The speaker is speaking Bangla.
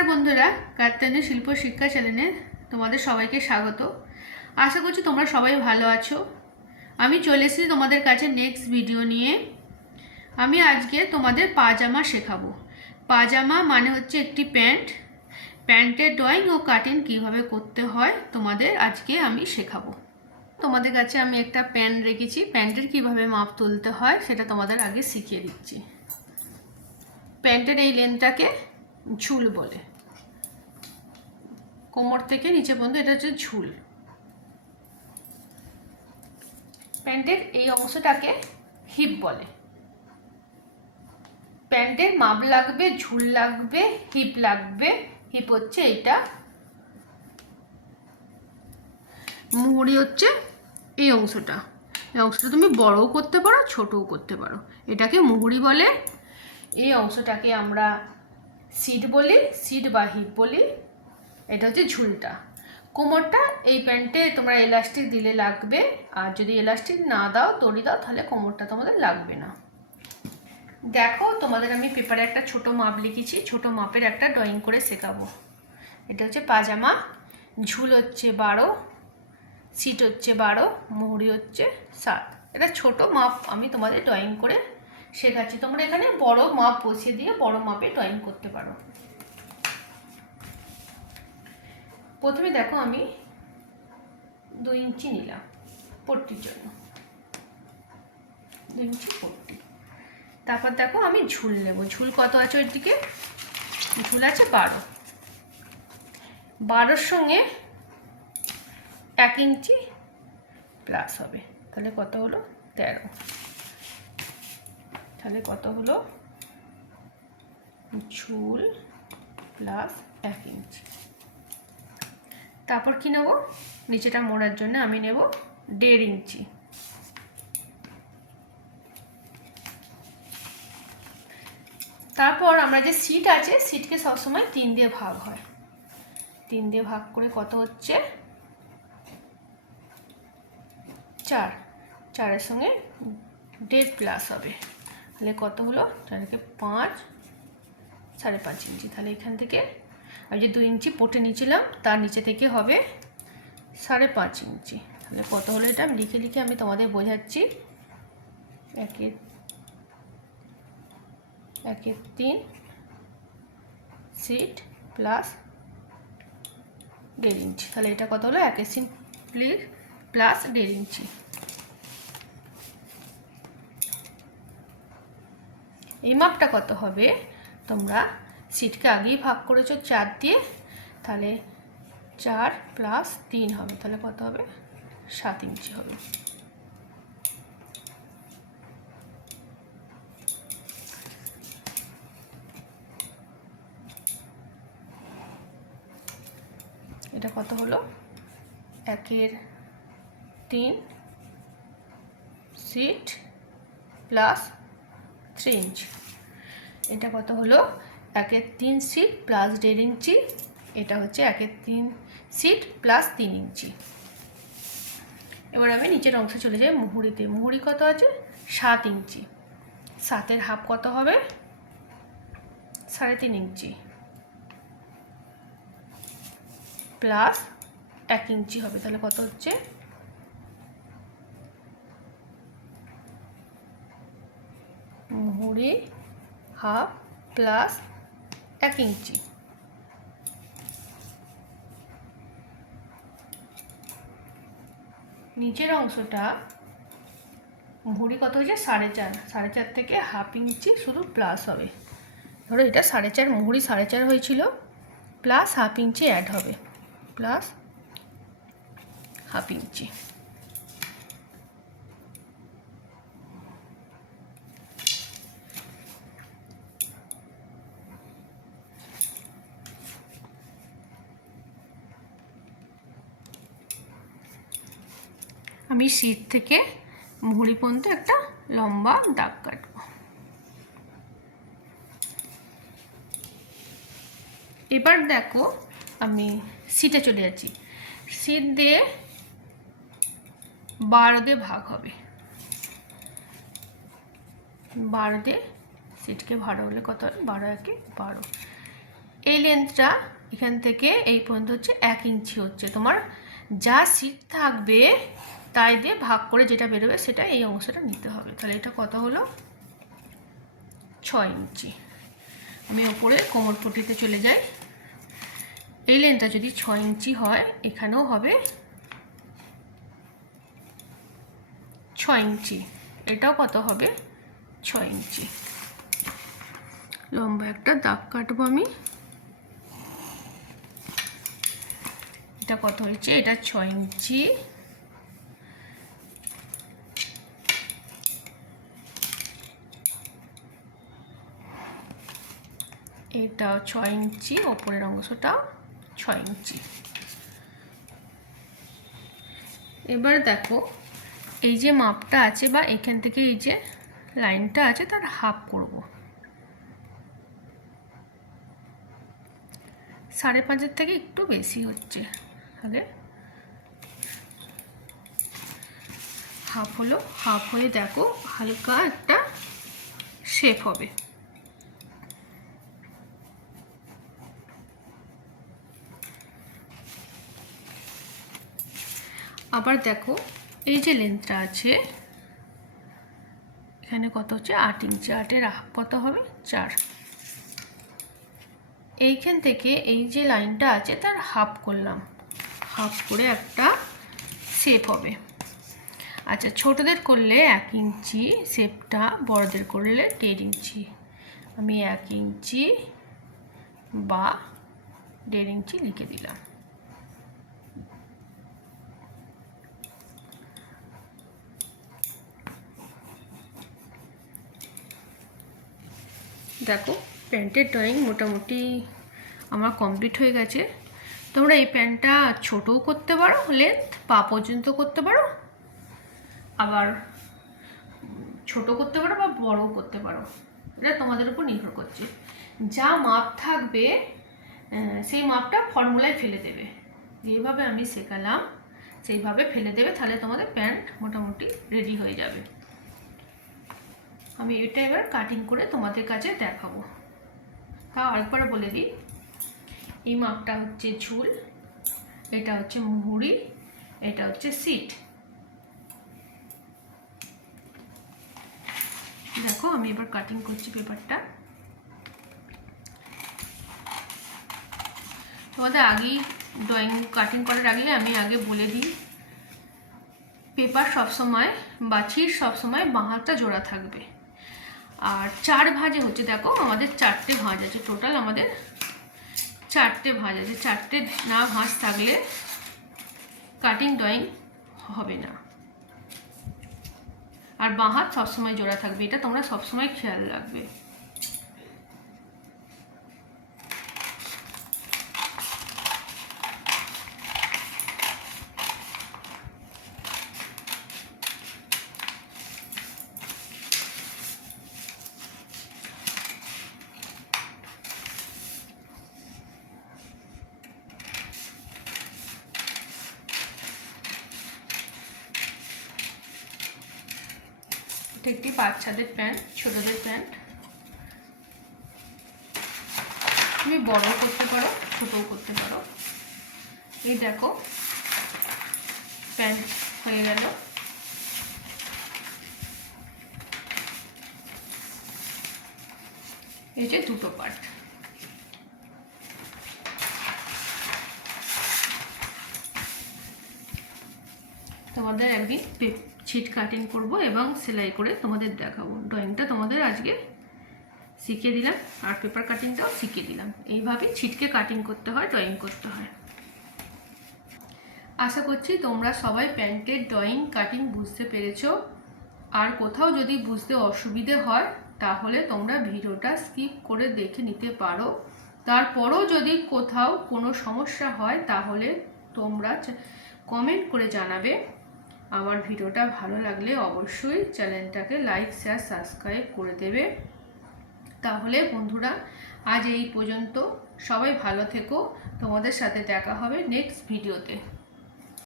নমস্কার বন্ধুরা কাত্যায়নী শিল্প শিক্ষা চ্যানেলে তোমাদের সবাইকে স্বাগত। আশা করছি তোমরা সবাই ভালো আছো। আমি চলে এসেছি তোমাদের কাছে নেক্সট ভিডিও নিয়ে। আমি আজকে তোমাদের পাজামা শেখাবো। পাজামা মানে হচ্ছে একটি প্যান্ট। প্যান্টের ড্রয়িং ও কাটিং কীভাবে করতে হয় তোমাদের আজকে আমি শেখাবো। তোমাদের কাছে আমি একটা প্যান্ট রেখেছি। প্যান্টের কীভাবে মাপ তুলতে হয় সেটা তোমাদের আগে শিখিয়ে দিচ্ছি। প্যান্টের এই লেনটাকে ঝুল বলে। কোমর থেকে নিচে পর্যন্ত, এটা হচ্ছে ঝুল। প্যান্টের এই অংশটাকে হিপ বলে। প্যান্টের মাপ লাগবে, ঝুল লাগবে, হিপ লাগবে। হিপ হচ্ছে এইটা। মুহুরি হচ্ছে এই অংশটা। এই অংশটা তুমি বড়ও করতে পারো, ছোটও করতে পারো। এটাকে মুহুরি বলে। এই অংশটাকে আমরা সিট বলি সিট বা হিপ বলি। এটা হচ্ছে ঝুলটা। কোমরটা এই প্যান্টে তোমরা এলাস্টিক দিলে লাগবে, আর যদি এলাস্টিক না দাও, দড়ি দাও, তাহলে কোমরটা তোমাদের লাগবে না। দেখো, তোমাদের আমি পেপারে একটা ছোট মাপ লিখেছি, ছোট মাপের একটা ড্রয়িং করে শেখাবো। এটা হচ্ছে পাজামা, ঝুল হচ্ছে বারো, সিট হচ্ছে বারো, মুহুরি হচ্ছে সাত। এটা ছোট মাপ আমি তোমাদের ড্রয়িং করে শেখাচ্ছি। তোমরা এখানে বড় মাপ বসিয়ে দিয়ে বড় মাপে ড্রয়িং করতে পারো। প্রথমে দেখো আমি দুই ইঞ্চি নিলাম পট্টির জন্য। দুই ইঞ্চি পট্টি। তারপর দেখো আমি ঝুল নেব। ঝুল কত আছে ওর দিকে? ঝুল আছে বারো। বারোর সঙ্গে এক ইঞ্চি প্লাস হবে। তাহলে কত হলো? তেরো। তাহলে কত হলো? ঝুল প্লাস এক ইঞ্চি। তারপর কি নেব? নিচেটা মোড়ার জন্য আমি নেব দেড় ইঞ্চি। তারপর আমরা যে সিট আছে, সিটকে সবসময় তিন দিয়ে ভাগ হয়। তিন দিয়ে ভাগ করে কত হচ্ছে? চার। চারের সঙ্গে দেড় প্লাস হবে। তাহলে কত হলো? চারকে পাঁচ, সাড়ে পাঁচ ইঞ্চি। তাহলে এখান থেকে আমি যে দু ইঞ্চি পটে নিয়েছিলাম, তার নিচে থেকে হবে সাড়ে পাঁচ ইঞ্চি। তাহলে কত হলো এটা? আমি লিখে লিখে আমি তোমাদের বোঝাচ্ছি। একের একের তিন সিট প্লাস দেড় ইঞ্চি। তাহলে এটা কত হলো? একের সিট প্লিজ প্লাস দেড় ইঞ্চি। এই মাপটা কত হবে? তোমরা সিটকে আগেই ভাগ করেছ চার দিয়ে, তাহলে চার প্লাস তিন হবে, তাহলে কত হবে? সাত ইঞ্চি হবে। এটা কত হলো? একের তিন সিট প্লাস থ্রি ইঞ্চ এটা কত হলো? একের তিন সিট প্লাস দেড় ইঞ্চি, এটা হচ্ছে একের তিন সিট প্লাস তিন ইঞ্চি। এবার আমি নিচের অংশে চলে যাই মুহুরিতে। মুহুরি কত আছে? সাত ইঞ্চি। সাতের হাফ কত হবে? সাড়ে তিন ইঞ্চি। প্লাস এক ইঞ্চি হবে, তাহলে কত হচ্ছে? মুহুরি হাফ প্লাস এক ইঞ্চি। নিচের অংশটা মুহুরি কত হয়েছে? সাড়ে চার। সাড়ে চার থেকে হাফ ইঞ্চি শুধু প্লাস হবে। ধরো এটা সাড়ে চার মুহুরি সাড়ে চার হয়েছিল প্লাস হাফ ইঞ্চি অ্যাড হবে। Plus half inch. আমি শীত থেকে মুহুরি পর্যন্ত একটা লম্বা দাগ কাটব। এবার দেখো আমি সিটে চলে যাচ্ছি। সিট দিয়ে বারো দিয়ে ভাগ হবে। বারো দিয়ে সিটকে ভাড়া হলে কত হবে বারো একে বারো। এই লেন্থটা এখান থেকে এই পর্যন্ত হচ্ছে এক ইঞ্চি হচ্ছে। তোমার যা সিট থাকবে তাই দিয়ে ভাগ করে যেটা বেরোবে সেটা এই অংশটা নিতে হবে। তাহলে এটা কত হলো? ছয় ইঞ্চি। আমি ওপরে কোমর পটিতে চলে যাই। এই লেনটা যদি ছয় ইঞ্চি হয়, এখানেও হবে ছয় ইঞ্চি। এটাও কত হবে? ছয় ইঞ্চি। লম্বা একটা দাগ কাটবো আমি। এটা কত হয়েছে? এটা ছয় ইঞ্চি। এটাও ছয় ইঞ্চি, ওপরের অংশটা ছয় ইঞ্চি। এবার দেখো, এই যে মাপটা আছে বা এখান থেকে এই যে লাইনটা আছে, তার হাফ করব। সাড়ে পাঁচের থেকে একটু বেশি হচ্ছে আগে। হাফ হলো, হাফ হয়ে দেখো, হালকা একটা শেপ হবে। আবার দেখো, এই যে লেন্থটা আছে, এখানে কত হচ্ছে? আট ইঞ্চি আটের কত হবে? চার। এইখান থেকে এই যে লাইনটা আছে, তার হাফ করলাম। হাফ করে একটা শেপ হবে। আচ্ছা ছোটদের করলে এক ইঞ্চি শেপটা বড়দের করলে দেড় ইঞ্চি আমি এক ইঞ্চি বা দেড় ইঞ্চি লিখে দিলাম। দেখো, প্যান্টের ড্রয়িং মোটামুটি আমার কমপ্লিট হয়ে গেছে। তোমরা এই প্যান্টটা ছোটও করতে পারো লেন্থ পা পর্যন্ত করতে পারো, আবার ছোট করতে পারো বা বড়ও করতে পারো। এটা তোমাদের উপর নির্ভর করছে। যা মাপ থাকবে সেই মাপটা ফর্মুলায় ফেলে দেবে। যেভাবে আমি শেখালাম, সেইভাবে ফেলে দেবে, তাহলে তোমাদের প্যান্ট মোটামুটি রেডি হয়ে যাবে। আমি এটা এবার কাটিং করে তোমাদের কাছে দেখাবো। তাও আরেকবার বলে দিই। এই মাপটা হচ্ছে ঝুল, এটা হচ্ছে মুহুরি, এটা হচ্ছে সিট দেখো, আমি এবার কাটিং করছি পেপারটা। তোমাদের আগেই ড্রয়িং কাটিং করার আগে আমি আগে বলে দিই, পেপার সবসময় বাছির সবসময় বাঁ হাতটা জোড়া থাকবে। আর চার ভাজে হচ্ছে, দেখো, আমাদের চারটে ভাঁজ আছে টোটাল আমাদের চারটে ভাঁজ আছে। চারটে না ভাঁজ থাকলে কাটিং ড্রয়িং হবে না। আর বাঁ হাত সবসময় জোড়া থাকবে, এটা তোমরা সবসময় খেয়াল রাখবে। একটি বাচ্চাদের প্যান্ট, ছোটদের প্যান্ট। তুমি বড় করতে পারো, ছোটও করতে পারো। এই দেখো, প্যান্ট হয়ে গেল। এই যে দুটো পার্ট। তোমাদের একদিন ছিট কাটিং করব এবং সেলাই করে তোমাদের দেখাবো। ড্রয়িংটা তোমাদের আজকে শিখিয়ে দিলাম, আর পেপার কাটিংটাও শিখিয়ে দিলাম। এইভাবেই ছিটকে কাটিং করতে হয়, ড্রয়িং করতে হয়। আশা করছি তোমরা সবাই প্যান্টের ড্রয়িং কাটিং বুঝতে পেরেছ। আর কোথাও যদি বুঝতে অসুবিধে হয়, তাহলে তোমরা ভিডিওটা স্কিপ করে দেখে নিতে পারো। তারপরও যদি কোথাও কোনো সমস্যা হয়, তাহলে তোমরা কমেন্ট করে জানাবে। আমার ভিডিওটা ভালো লাগলে অবশ্যই চ্যানেলটাকে লাইক শেয়ার সাবস্ক্রাইব করে দেবে। তাহলে বন্ধুরা, আজ এই পর্যন্ত। সবাই ভালো থেকো। তোমাদের সাথে দেখা হবে নেক্সট ভিডিওতে